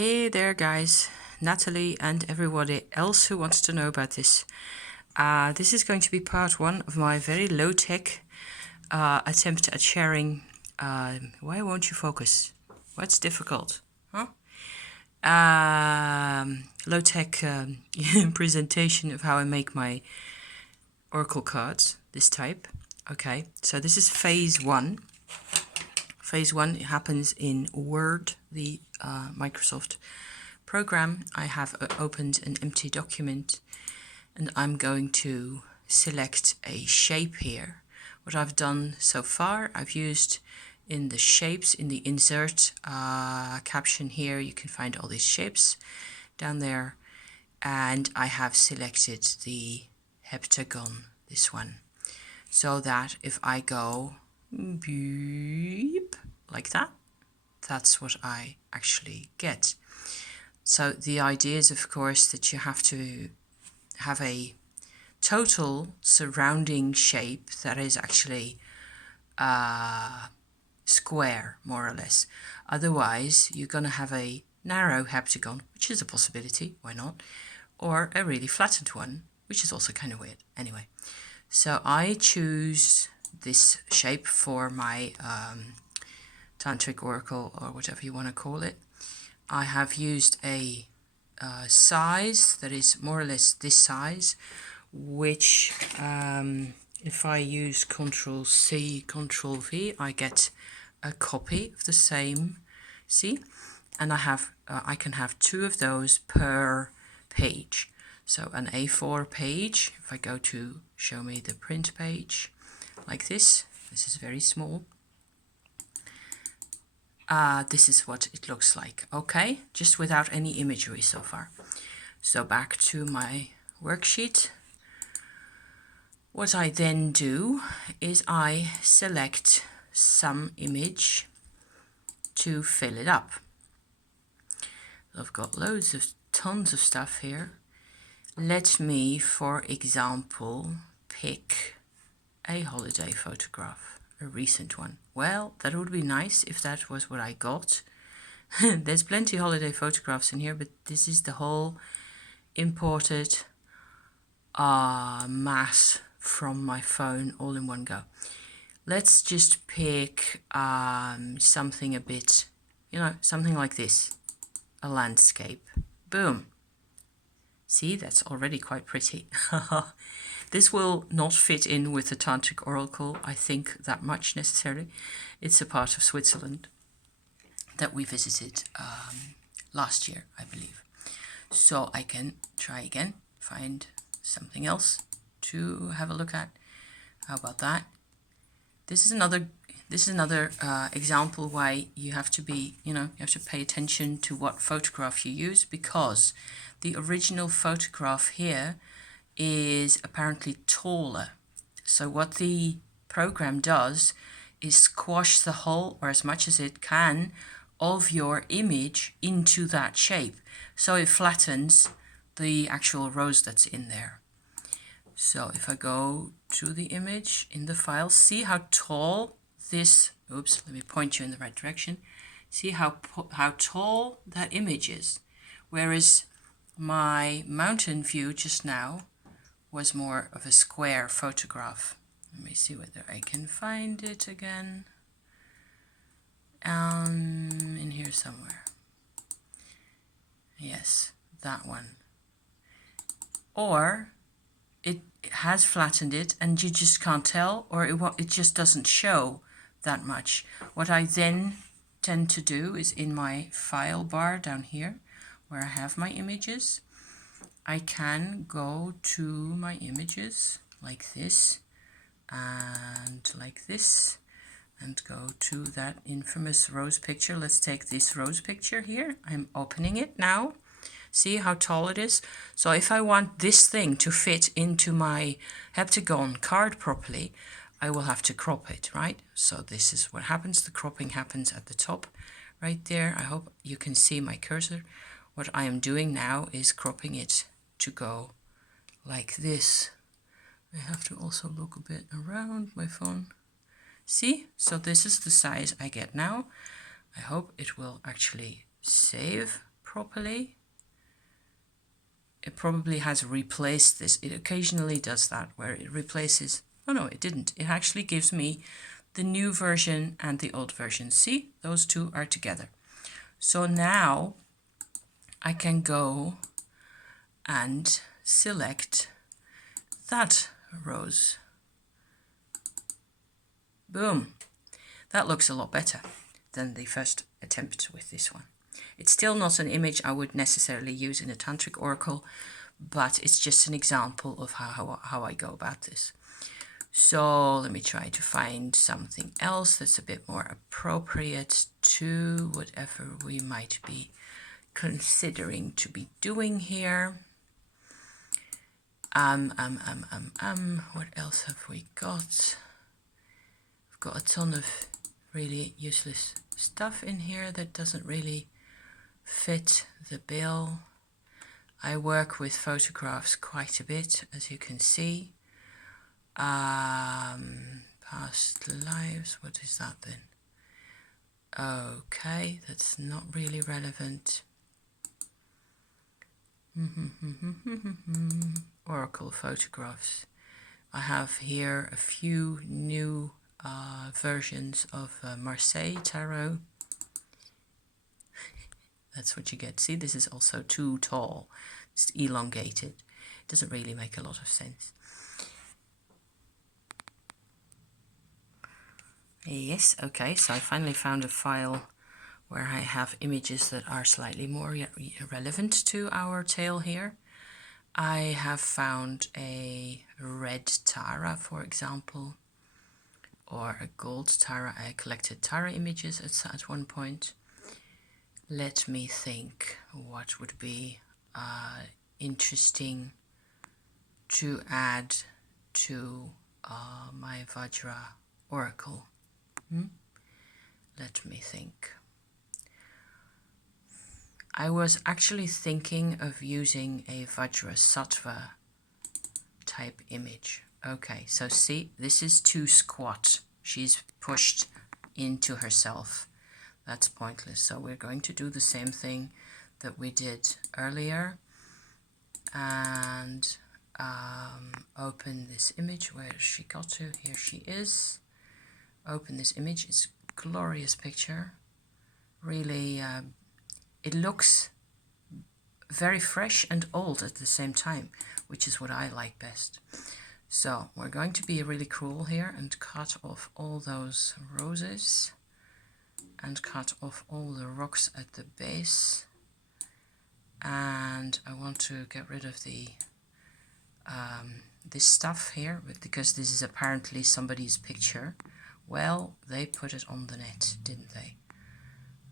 Hey there guys, Natalie and everybody else who wants to know about this. This is going to be part one of my very low-tech attempt at sharing. Why won't you focus? What's difficult? Huh? Low-tech presentation of how I make my Oracle cards, this type. Okay, so this is phase one. Phase one happens in Word, the Microsoft program. I have opened an empty document and I'm going to select a shape here. What I've done so far, I've used in the shapes, in the insert caption here, you can find all these shapes down there, and I have selected the heptagon, this one, so that if I go beep like that, that's what I actually get. So the idea is, of course, that you have to have a total surrounding shape that is actually square, more or less. Otherwise, you're going to have a narrow heptagon, which is a possibility, why not? Or a really flattened one, which is also kind of weird. Anyway, so I choose this shape for my Tantric Oracle, or whatever you want to call it. I have used a size that is more or less this size, which if I use Control C, Control V, I get a copy of the same. See, and I can have two of those per page. So an A4 page, if I go to show me the print page, like this is very small. This is what it looks like, okay? Just without any imagery so far. So back to my worksheet. What I then do is I select some image to fill it up. I've got tons of stuff here. Let me, for example, pick a holiday photograph, a recent one. Well, that would be nice if that was what I got. There's plenty of holiday photographs in here, but this is the whole imported mass from my phone all in one go. Let's just pick something a bit, something like this, a landscape. Boom. See, that's already quite pretty. This will not fit in with the Tantric Oracle, I think, that much necessarily. It's a part of Switzerland that we visited last year, I believe. So I can try again, find something else to have a look at. How about that? This is another example why you have to be, you have to pay attention to what photograph you use, because the original photograph here is apparently taller. So what the program does is squash the whole, or as much as it can, of your image into that shape. So it flattens the actual rose that's in there. So if I go to the image in the file, see how tall this, oops, let me point you in the right direction. See how tall that image is. Whereas my mountain view just now was more of a square photograph. Let me see whether I can find it again. In here somewhere. Yes, that one. Or it has flattened it and you just can't tell, or it just doesn't show that much. What I then tend to do is in my file bar down here, where I have my images, I can go to my images like this and like this, and go to that infamous rose picture. Let's take this rose picture here. I'm opening it now. See how tall it is? So if I want this thing to fit into my heptagon card properly, I will have to crop it, right? So this is what happens. The cropping happens at the top right there. I hope you can see my cursor. What I am doing now is cropping it to go like this. I have to also look a bit around my phone. See? So this is the size I get now. I hope it will actually save properly. It probably has replaced this. It occasionally does that, where it replaces... Oh no, it didn't. It actually gives me the new version and the old version. See, those two are together. So now I can go and select that rose. Boom. That looks a lot better than the first attempt with this one. It's still not an image I would necessarily use in a tantric oracle, but it's just an example of how I go about this. So let me try to find something else that's a bit more appropriate to whatever we might be considering to be doing here. What else have we got? I've got a ton of really useless stuff in here that doesn't really fit the bill. I work with photographs quite a bit, as you can see. Past lives, what is that then? Okay, that's not really relevant. Oracle photographs. I have here a few new versions of Marseille Tarot. That's what you get. See, this is also too tall. It's elongated. It doesn't really make a lot of sense. Yes, okay, so I finally found a file where I have images that are slightly more relevant to our tale here. I have found a red Tara, for example, or a gold Tara. I collected Tara images at one point. Let me think what would be interesting to add to my Vajra oracle. Let me think. I was actually thinking of using a Vajrasattva type image. Okay, so see, this is too squat. She's pushed into herself. That's pointless. So we're going to do the same thing that we did earlier. And open this image. Where she got to? Here she is. Open this image. It's a glorious picture. Really, it looks very fresh and old at the same time, which is what I like best. So we're going to be really cruel here and cut off all those roses and cut off all the rocks at the base. And I want to get rid of the this stuff here, because this is apparently somebody's picture. Well, they put it on the net, didn't they?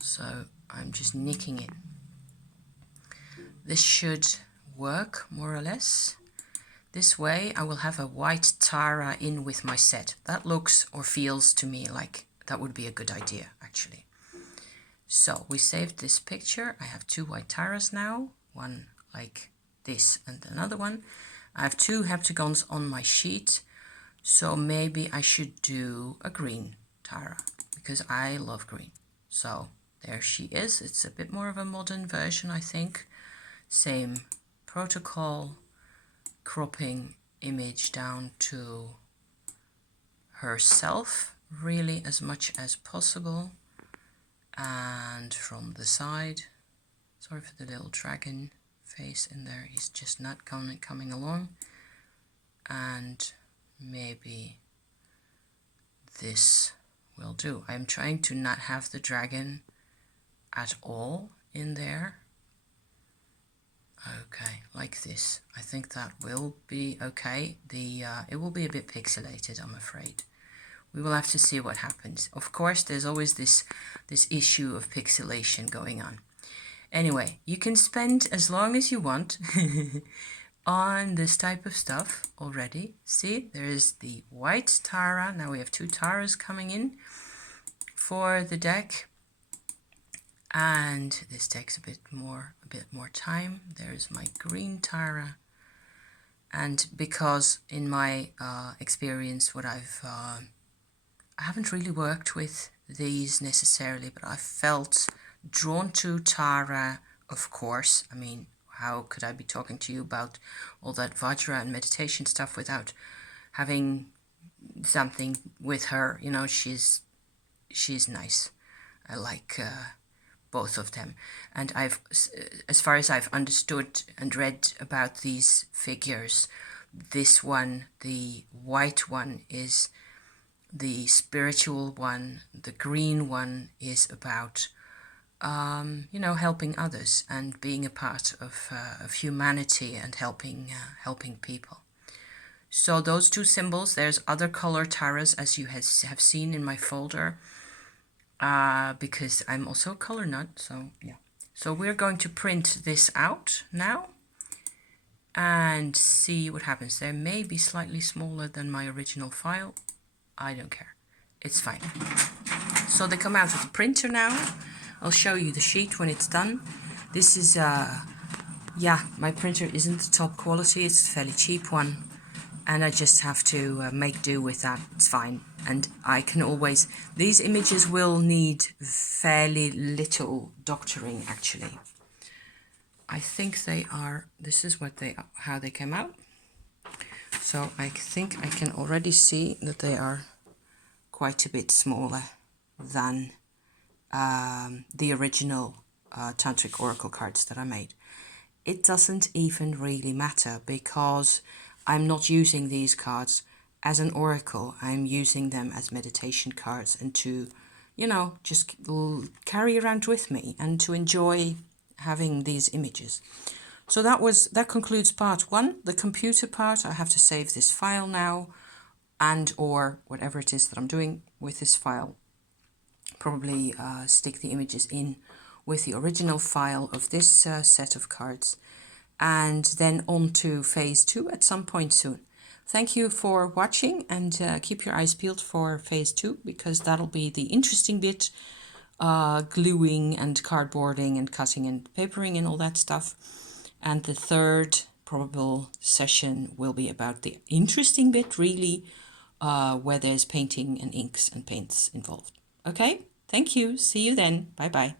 So I'm just nicking it. This should work more or less. This way I will have a white Tara in with my set. That looks or feels to me like that would be a good idea, actually. So we saved this picture. I have two white Taras now, one like this and another one. I have two heptagons on my sheet, so maybe I should do a green Tara, because I love green. So there she is. It's a bit more of a modern version, I think. Same protocol, cropping image down to herself, really as much as possible. And from the side, sorry for the little dragon face in there, he's just not coming along. And maybe this will do. I'm trying to not have the dragon at all in there. Okay, like this. I think that will be okay. It will be a bit pixelated, I'm afraid. We will have to see what happens. Of course, there's always this issue of pixelation going on. Anyway, you can spend as long as you want on this type of stuff already. See, there is the white Tara. Now we have two Taras coming in for the deck. And this takes a bit more time. There's my green Tara. And because in my experience, I haven't really worked with these necessarily, but I felt drawn to Tara of course. I mean, how could I be talking to you about all that Vajra and meditation stuff without having something with her? You know, she's nice. I like both of them. And as far as I've understood and read about these figures, this one, the white one, is the spiritual one. The green one is about, you know, helping others and being a part of humanity and helping people. So those two symbols, there's other color tarots, as you have seen in my folder, because I'm also a color nut, so yeah. So we're going to print this out now and see what happens. They may be slightly smaller than my original file. I don't care. It's fine. So they come out of the printer now. I'll show you the sheet when it's done. This is, yeah, my printer isn't the top quality. It's a fairly cheap one. And I just have to make do with that. It's fine. And I can always... These images will need fairly little doctoring, actually. I think they are... This is what how they came out. So I think I can already see that they are quite a bit smaller than the original Tantric Oracle cards that I made. It doesn't even really matter because I'm not using these cards as an oracle. I'm using them as meditation cards and to, you know, just carry around with me and to enjoy having these images. So that concludes part one. The computer part, I have to save this file now, and or whatever it is that I'm doing with this file. Probably stick the images in with the original file of this set of cards, and then on to phase 2 at some point soon. Thank you for watching, and keep your eyes peeled for phase 2, because that'll be the interesting bit, gluing and cardboarding and cutting and papering and all that stuff. And the third probable session will be about the interesting bit, really, where there's painting and inks and paints involved. Okay, thank you. See you then. Bye-bye.